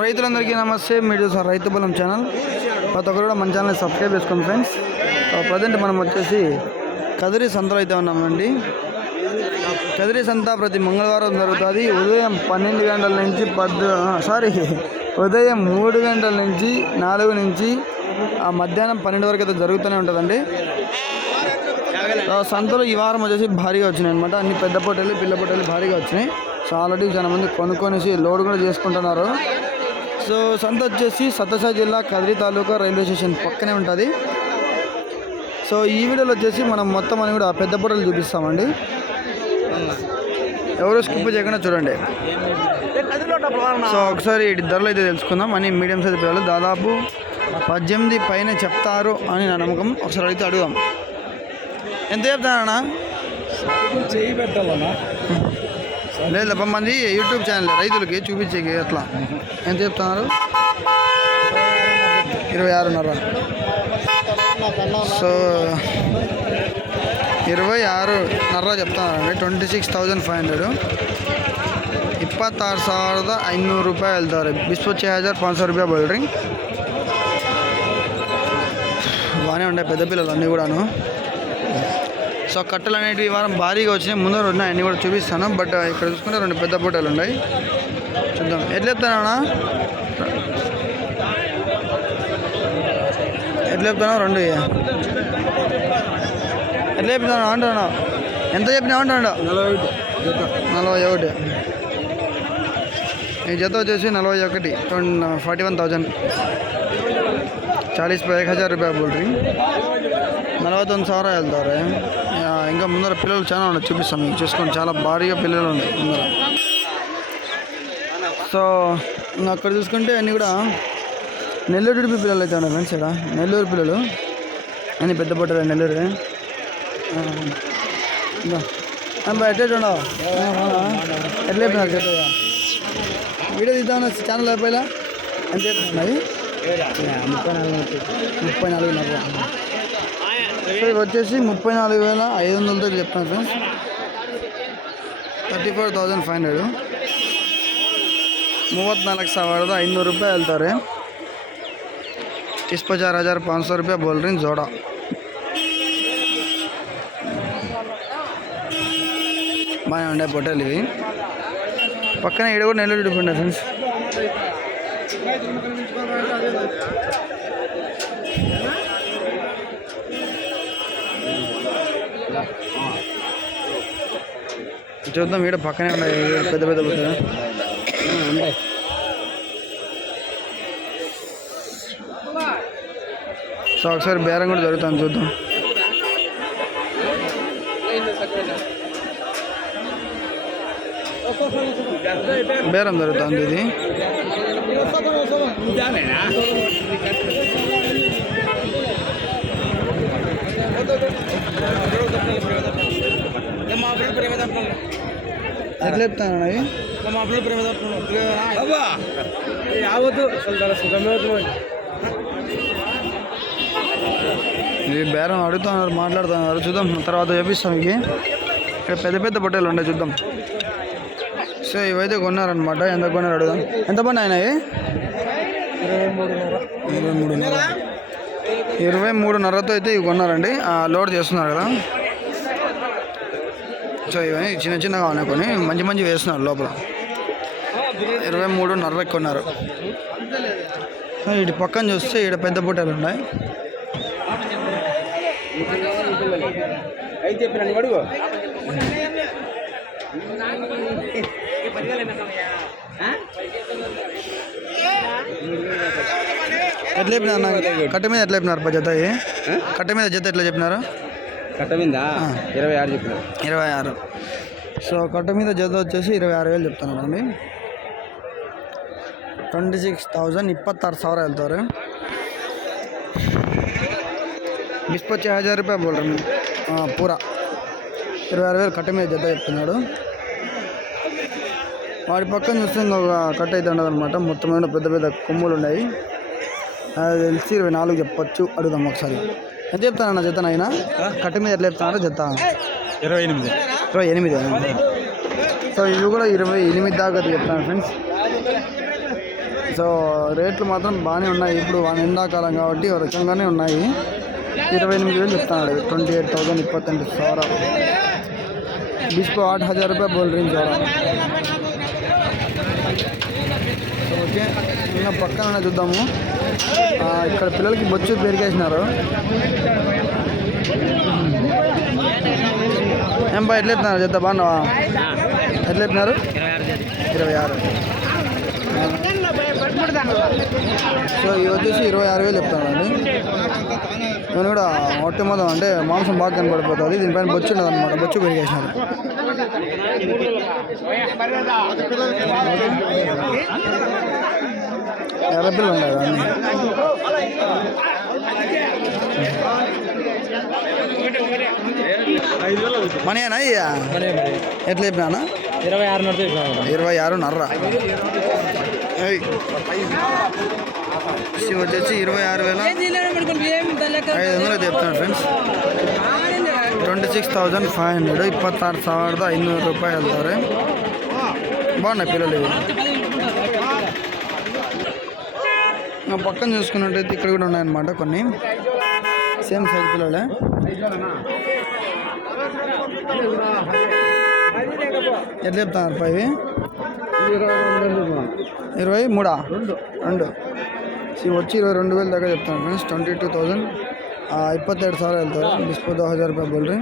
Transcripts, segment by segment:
రైతులందరికీ నమస్తే. మీరు చూసిన రైతు బలం ఛానల్. ప్రతి ఒక్కరు కూడా మన ఛానల్ని సబ్స్క్రైబ్ చేసుకోండి ఫ్రెండ్స్. ప్రజెంట్ మనం వచ్చేసి కదిరి సంతలో అయితే ఉన్నామండి కదిరి సంత ప్రతి మంగళవారం జరుగుతుంది. ఉదయం పన్నెండు గంటల నుంచి పద్దు సారీ ఉదయం మూడు గంటల నుంచి నాలుగు నుంచి ఆ మధ్యాహ్నం పన్నెండు వరకు అయితే జరుగుతూనే ఉంటుందండి. ఆ సంతలో ఈ వారం వచ్చేసి భారీగా వచ్చినాయి అనమాట అన్ని పెద్ద పొట్టేలు పిల్ల పొట్టేలు భారీగా వచ్చినాయి. సో ఆల్రెడీ చాలా మంది కొనుక్కొనేసి లోడ్ కూడా చేసుకుంటున్నారు. సో సంత వచ్చేసి సత్యసాయి జిల్లా కదిరి తాలూకా రైల్వే స్టేషన్ పక్కనే ఉంటుంది. సో ఈ వీడియోలో వచ్చేసి మనం మొత్తం అని కూడా పెద్ద పొట్టలు చూపిస్తామండి. ఎవరు స్కిప్ చేయకుండా చూడండి. సో ఒకసారి ధరలు అయితే తెలుసుకుందాం. అని మీడియం సైజ్ పిల్లలు దాదాపు పద్దెనిమిది పైన చెప్తారు అని నా నమ్మకం. ఒకసారి అడిగితే అడుగుదాం. ఎంత చెప్తానన్నా చేయి పెట్టాలన్నా. లేదు మంది యూట్యూబ్ ఛానల్ రైతులకి చూపించేకి ఎట్లా ఎంత చెప్తున్నారు ఇరవై ఆరున్నర సో ఇరవై ಆರುನರ చెప్తున్నారండి twenty six thousand five hundred ಇಪ್ಪತ್ತಾರು ಸಾವಿರದ ಐನೂರು ರೂಪಾಯಿ ಹೇಳ್ತಾರೆ ಬಿಸ್ಪತ್ ಛೇ ಹಜಾರ್ ಪಾಂಚ್ సో రూపాయ బోల్డ్రీ బాగానే ఉంటాయి పెద్ద పిల్లలు అన్నీ కూడాను సో కట్టలు అనేటివి ఈ వారం భారీగా వచ్చినాయి. ముందర ఉన్నాయి అన్నీ కూడా చూపిస్తాను. బట్ ఇక్కడ చూసుకుంటే రెండు పెద్ద పూటలు ఉన్నాయి. చూద్దాం. ఎట్లెత్తానా చెప్తానా రెండు ఎట్లా చెప్తాను అంటున్నా ఎంత చెప్పినా అంటున్నా నలభై నలభై ఒకటి. ఈ జత వచ్చేసి నలభై ఒకటి. Forty one thousand. చాలీస్ పై హజార్ రూపాయ బోల్ నలభై తొమ్మిది ಸಾವಿರ వెళ్తారు ఇంకా ముందర పిల్లలు చాలా ఉన్నాయి చూపిస్తాం మీకు చూసుకోండి చాలా భారీగా పిల్లలు ఉన్నాయి ముందర సో ఇంకా అక్కడ చూసుకుంటే అన్నీ కూడా నెల్లూరు ఉడిపి పిల్లలు అయితే ఉన్నాయి ఫ్రెండ్స్ ఇక్కడ నెల్లూరు పిల్లలు అన్ని పెద్ద పొట్టలు నెల్లూరు ఆ, ఇంకా అబ్బా ఎట్లా ఉండవు ఎట్లా చెప్పినారు చెప్పగా వీడియో తీద్దామని ఛానల్ అయిపోయిలా ఎంత చెప్తున్నాయి ముప్పై నాలుగు ముప్పై నాలుగు నలభై సో ఇవి వచ్చేసి ముప్పై నాలుగు వేల ఐదు వందలతో చెప్తాను friends thirty four thousand five hundred ಮೂವತ್ತ್ನಾಲ್ಕು ಸಾವಿರದ ಐನೂರು ರೂಪಾಯಿ ಹೇಳ್ತಾರೆ ಇಸ್ಪ ಚಾರ್ ಹಜಾರ್ ಪಾಂಚ್ ಸौ ರೂಪಾಯಿ ಬೋಲ್ ರೀ ಜೋಡ బాగానే ఉండే పొట్టేలు ఇవి పక్కన ఈడ కూడా నెల్లూరు డిపెండ్ ఫ్రెండ్స్ చూద్దాం ఈడ పక్కనే ఉన్నాయి పెద్ద పెద్ద పొట్టేలు ఉన్నాయి సో ఒకసారి బేరం కూడా జరుగుతుంది చూద్దాం. బేరం జరుగుతుంది ఇది. ఎట్లా చెప్తాను అవి యావత్తు అసలు సుఖమే ఇది బేరం అడుగుతున్నారు మాట్లాడుతున్నారు. చూద్దాం తర్వాత చూపిస్తాం ఇవి. ఇక్కడ పెద్ద పెద్ద పొట్టేలు ఉన్నాయి చూద్దాం. సో ఇవైతే కొన్నారనమాట ఎంత కొన్నారు అడుగుదాం. ఎంత పని ఆయన ఇరవై మూడున్నర. ఇరవై మూడున్నరతో అయితే ఇవి కొన్నారండి. ఆ, లోడ్ చేస్తున్నారు కదా. సో ఇవన్నీ చిన్న చిన్నగా ఉన్నాయి కొన్ని. మంచి మంచి వేస్తున్నారు లోపల. ఇరవై మూడున్నర కొన్నారు. సో ఇటు పక్కన చూస్తే ఇక్కడ పెద్ద పొట్టేలు ఉన్నాయి. అయితే ఎట్లా చెప్పినారు నాకు? కట్ట మీద ఎట్లా చెప్పినారు జత? కట్ట మీద జత ఎట్లా చెప్పినారు? కట్ట మీద ఇరవై ఆరు చెప్పిన ఇరవై ఆరు. సో కట్ట మీద జత వచ్చేసి ఇరవై ఆరు వేలు చెప్తున్నారండి ಟ್ವೆಂಟಿ ట్వంటీ సిక్స్ ಇಪ್ಪತ್ತಾರು ಸಾವಿರ ಹೇಳ್ತವ್ರೆ వెళ్తారు. ಹಜಾರ್ హజార్ రూపాయలు బోల్ పూరా. ఇరవై ఆరు వేలు కట్ట మీద జత చెప్తున్నాడు. వాడి పక్కన చూస్తే ఇంకొక కట్ట అయితే ఉండదన్నమాట మొత్తమైన పెద్ద పెద్ద కొమ్ములు ఉన్నాయి. అది తెలిసి ఇరవై నాలుగు చెప్పచ్చు. అడుగుదాం ఒకసారి. ఎంత చెప్తానన్న జత అయినా కట్ట మీద ఎట్లా చెప్తాను జత ఇరవై ఎనిమిది. ఇరవై ఎనిమిది సో ఇవి కూడా ఇరవై ఎనిమిది దాకా చెప్తాను ఫ్రెండ్స్. సో రేట్లు మాత్రం బాగానే ఉన్నాయి. ఇప్పుడు ఎండాకాలం కాబట్టి ఒక రకంగానే ఉన్నాయి. ఇరవై ఎనిమిది వేలు చెప్తాను ట్వంటీ ఎయిట్ థౌసండ్ ఇప్పత్తెంటు సార్. బిస్కో ఆठ హజార్ రూపాయలు బోల్ డ్రింక్ सौरा ఓకే ఇంకా పక్కన చూద్దాము. ఇక్కడ పిల్లలకి బొచ్చు పెరిగేసినారు ఏం బా ఎట్లెత్తున్నారు చెత్త బాగున్నావా? ఎట్లెత్తున్నారు ఇరవై ఆరు. సో ఇవి వచ్చేసి ఇరవై ఆరు వేలు చెప్తానండి ఇవన్నీ కూడా మొట్ట మొత్తం అంటే మాంసం బాగా కనబడిపోతుంది దీనిపైన బొచ్చు ఉండదు అనమాట బొచ్చు పెరిగేసినారు ఎర్రబిల్ ఉండదు మనీనా అయ్యా ఎట్లా చెప్పినా ఇరవై ఆరున్నర ఇరవై ఆరున్నర వచ్చేసి ఇరవై ఆరు వేల ఐదు వందలు చెప్తాను friends. Twenty six thousand five hundred ఇప్పತ್ತಾರು ఐదు ಐನೂರು రూపాయలు వెళ్తారు బాగున్నాయి ಪಿಲ್ಲಲು పక్కన చూసుకున్నట్టయితే ఇక్కడ కూడా ఉన్నాయన్నమాట కొన్ని. సేమ్ సైకిల్ పిల్లలే. ఎట్లా చెప్తున్నారు పై ఇరవై మూడా? రెండు. ఇవి వచ్చి ఇరవై రెండు వేల దాకా చెప్తాను ఫ్రెండ్స్. ట్వంటీ టూ థౌజండ్ ఇప్పత్తేడు సార్లు వెళ్తారు. డిస్పో దో హజార్ రూపాయలు బోల్రీ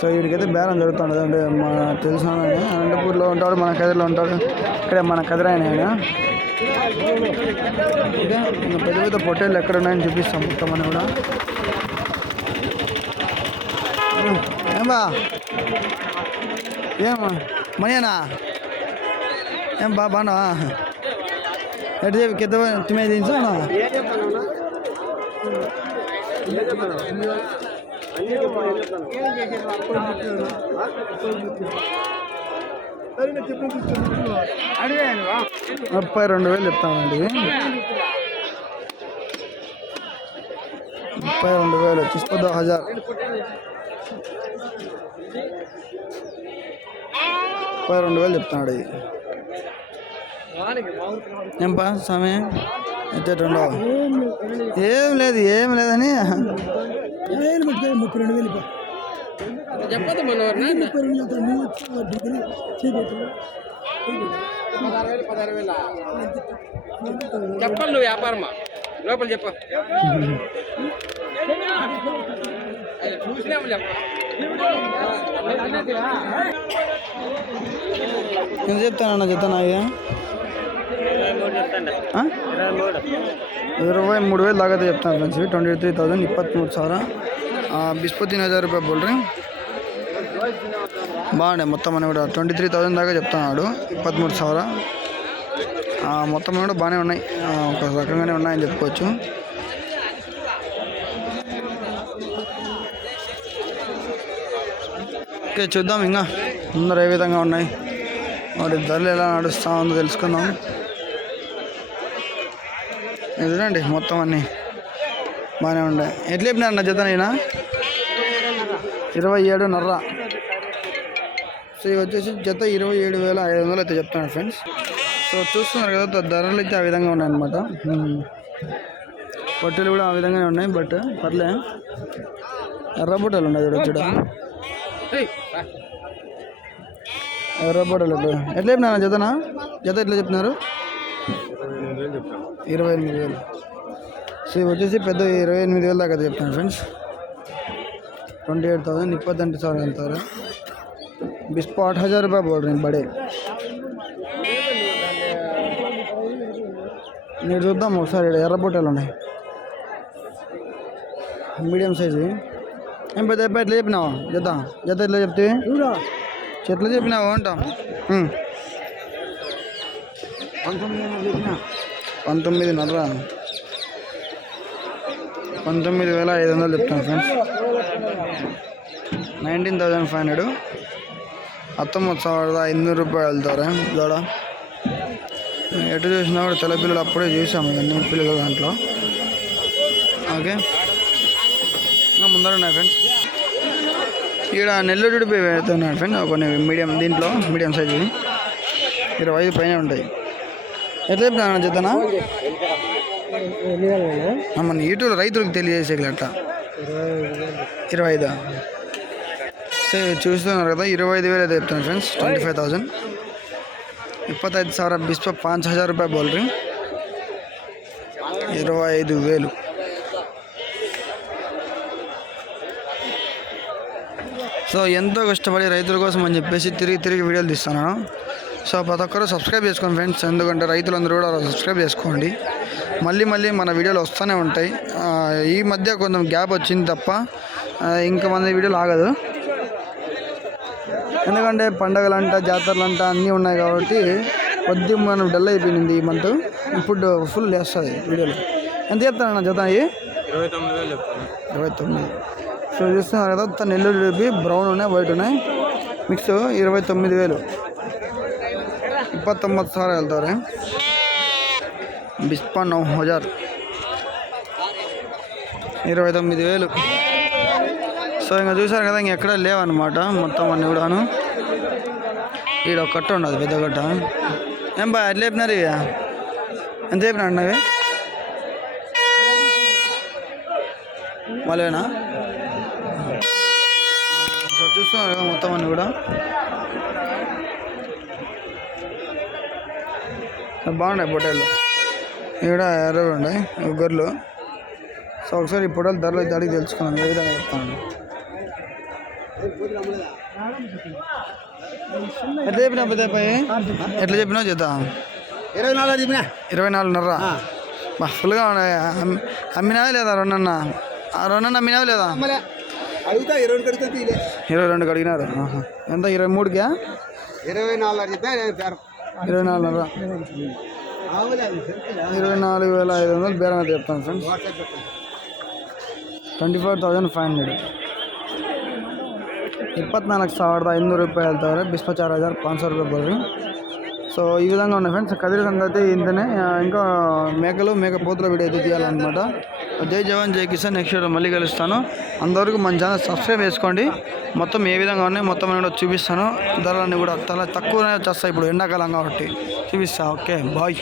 సో వీడికైతే బేరం జరుగుతుండదు అంటే మన తెలుసు అనంతపూర్లో ఉంటాడు మన కదిలో ఉంటాడు. ఇక్కడ మన కదిరాయన ఆయన. ఇంకా పెద్ద పెద్ద పొట్టేళ్ళు ఎక్కడ ఉన్నాయని చూపిస్తాం మొత్తం అని కూడా. ఏం బా? ఏం మనీనా ఏం బా బానా ఎటు చెప్పి కింద తుమ్మే దించానా ముప్పై రెండు వేలు చెప్తామండి ముప్పై రెండు వేలు తీసుకోద్దా హజార్. ముప్పై రెండు వేలు చెప్తున్నాడు ఇది ఏంపా సమయం అయితే రెండో ఏం లేదు ఏం లేదని. ముప్పై రెండు వేలు చెప్పదు మనవరు మూడు డిగ్రీ పదహారు వేలు పదహారు వేల చెప్పాలి నువ్వు వ్యాపారమా లోపల చెప్ప చూసినాము చెప్తానన్న చెప్తాను అయ్యా ಇರವೈ ಮೂರು ವೇಳೆ ಆಗುತ್ತೆ ಫ್ರೆಂಡ್ಸ್ ಟ್ವೆಂಟಿ ತ್ರೀ ತೌಸಂಡ್ ಇಪ್ಪತ್ತ್ಮೂರು ಸಾವಿರ ಬಿಸ್ಪತಿ ಹಜಾರ್ ರೂಪಾಯಿ ಬೋಲ್ರಿ బాగున్నాయి మొత్తం అని కూడా. ట్వంటీ త్రీ థౌజండ్ దాకా చెప్తున్నాడు పదమూడు సవర. మొత్తం కూడా బాగానే ఉన్నాయి. ఒక రకంగానే ఉన్నాయని చెప్పుకోవచ్చు. ఓకే చూద్దాం ఇంకా. ముందర ఏ విధంగా ఉన్నాయి. వాటి ధరలు ఎలా నడుస్తూ ఉందో తెలుసుకుందాం. ఎదురండి మొత్తం అన్నీ బాగానే ఉన్నాయి. ఎట్లా చెప్పినారు అన్న జత నేను ఇరవై ఏడున్నర సో ఇవి వచ్చేసి జత ఇరవై ఏడు వేల ఐదు వందలు అయితే చెప్తాను ఫ్రెండ్స్. సో చూస్తున్నారు కదా ధరలు అయితే ఆ విధంగా ఉన్నాయి అనమాట బొట్టెలు కూడా ఆ విధంగానే ఉన్నాయి బట్ పర్లే. ఎర్ర బుట్టలు ఉన్నాయి చూడ చూడ. ఎర్ర బుట్టలు ఎట్లా చెప్పినా జతనా? జత ఎట్లా చెప్తున్నారు ఇరవై ఎనిమిది వేలు. సో ఇవి వచ్చేసి పెద్ద ఇరవై ఎనిమిది వేల దాకా చెప్తాను ఫ్రెండ్స్. ట్వంటీ ఎయిట్ థౌసండ్ ఇప్పత్తంటి సార్ ఎంత बीस को आठ हज़ार रुपये बोल रहे हैं बड़े। నేను చూద్దాం ఒకసారి ఎర్ర బొట్టలు ఉన్నాయి మీడియం సైజు ఏం పెద్ద ఎట్లా చెప్పినావా జత జత ఎట్లా చెప్తే చెట్లు చెప్పినావు అంటాం పంతొమ్మిది నర్రా పంతొమ్మిది వేల ఐదు వందలు చెప్తాను friends nineteen thousand five hundred ಹತ್ತೊಂಬತ್ತು ಸಾವಿರದ ಐನೂರು రూపాయలు వెళ్తారు జోడ ఎటు చూసినా కూడా తెల్ల పిల్లలు అప్పుడే చూసాము ఎన్ని పిల్లలు దాంట్లో ఓకే ఇంకా ముందర ఉన్నాయి ఫ్రెండ్స్ ఇక్కడ నెల్లూరు పోయి అయితే ఉన్నాయి ఫ్రెండ్స్ కొన్ని మీడియం దీంట్లో మీడియం సైజు ఇరవై ఐదు పైన ఉంటాయి ఎట్లా చెప్పినా చేతనా మన యూట్యూబ్ రైతులకు తెలియజేసేగలట ఇరవై ఐదు సో చూస్తున్నారు కదా ఇరవై ఐదు వేలు అయితే చెప్తాను ఫ్రెండ్స్ ట్వంటీ ఫైవ్ థౌసండ్ ಇಪ್ಪತ್ತೈದು సార్ ಬಿಸ್ಪ ಪಾಂಚ್ హజార్ రూపాయ ಬೋಲ್ರಿ ఇరవై ఐదు వేలు. సో ఎంతో కష్టపడి రైతుల కోసం అని చెప్పేసి తిరిగి తిరిగి వీడియోలు తీస్తున్నాను. సో ప్రతి ఒక్కరు సబ్స్క్రైబ్ చేసుకోండి ఫ్రెండ్స్ ఎందుకంటే రైతులందరూ కూడా సబ్స్క్రైబ్ చేసుకోండి. మళ్ళీ మళ్ళీ మన వీడియోలు వస్తూనే ఉంటాయి. ఈ మధ్య కొంచెం గ్యాప్ వచ్చింది తప్ప ఇంకా మన వీడియోలు ఆగదు. ఎందుకంటే పండగలంట జాతరలంట అన్నీ ఉన్నాయి కాబట్టి కొద్దిగా మనం డల్ అయిపోయింది ఈ మంత్. ఇప్పుడు ఫుల్ వేస్తుంది వీడియోలో. ఎంత చెప్తానన్న జత ఇరవై తొమ్మిది ఇరవై తొమ్మిది. సో చూస్తున్నారు కదా తన నెల్లూరు చూపి బ్రౌన్ ఉన్నాయి వైట్ ఉన్నాయి. మిక్స్ ఇరవై తొమ్మిది వేలు. ఇప్పత్తొమ్మిది సార్ వెళ్తారు బిస్పన్ హజార్. ఇరవై తొమ్మిది వేలు. సో ఇంకా చూసారు కదా ఇంకెక్కడ లేవన్నమాట మొత్తం అన్నీ కూడాను. ఈడ ఒక కట్ట ఉండదు పెద్ద కట్ట ఏం బా ఎట్లా చెప్పినారు ఇవి? ఎంత చెప్పినారు అన్నవి వాళ్ళేనా చూస్తున్నారు కదా మొత్తం అన్నీ కూడా. బాగున్నాయి పొట్టేళ్ళు. ఇక్కడ ఎర్రలు ఉన్నాయి గొర్రెలు సో ఒకసారి ఈ పొట్టేలు ధరలు అయితే అడిగి తెలుసుకున్నాను ఏ విధంగా చెప్తాను. ఎట్లా చెప్పినా పెద్ద ఎట్లా చెప్పినా చేద్దా ఇరవై నాలుగు చెప్పినా. ఇరవై నాలుగున్నర బా ఫుల్గా ఉన్నాయి. అమ్మినావా లేదా రెండన్న రెండన్న అమ్మినావా లేదా? ఇరవై రెండు అడిగినారు ఎంత? ఇరవై మూడుకా? ఇరవై నాలుగు ఇరవై నాలుగున్నర ఇరవై నాలుగు వేల ఐదు వందలు బేరం చెప్తాను friends twenty four thousand five hundred. ಇಪ್ಪತ್ನಾಲ್ಕು ಸಾವಿರದ ಐನೂರು ರೂಪಾಯಿ ಹೇಳ್ತಾವ್ರೆ ಬಿಸ್ಪ ಚಾರ್ ಹಜಾರ್ ಪಾಂಚ್ ಸಾವಿರ రూపాయలు బర్రీ సో ఈ విధంగా ఉన్నాయి ఫ్రెండ్స్ కదిరి సంగతి అయితే ఇంతనే ఆ, ఇంకా మేకలు మేక పోతుల వీడియో అయితే తీయాలన్నమాట జై జవాన్ జై కిసాన్ నెక్స్ట్ వీడియో మళ్ళీ కలుస్తాను అంతవరకు మన ఛానల్ సబ్స్క్రైబ్ చేసుకోండి మొత్తం ఏ విధంగా ఉన్నాయి మొత్తం నేను కూడా చూపిస్తాను ధరలన్నీ కూడా చాలా తక్కువనే వచ్చేస్తాయి ఇప్పుడు ఎండాకాలం కాబట్టి చూపిస్తా ఓకే బాయ్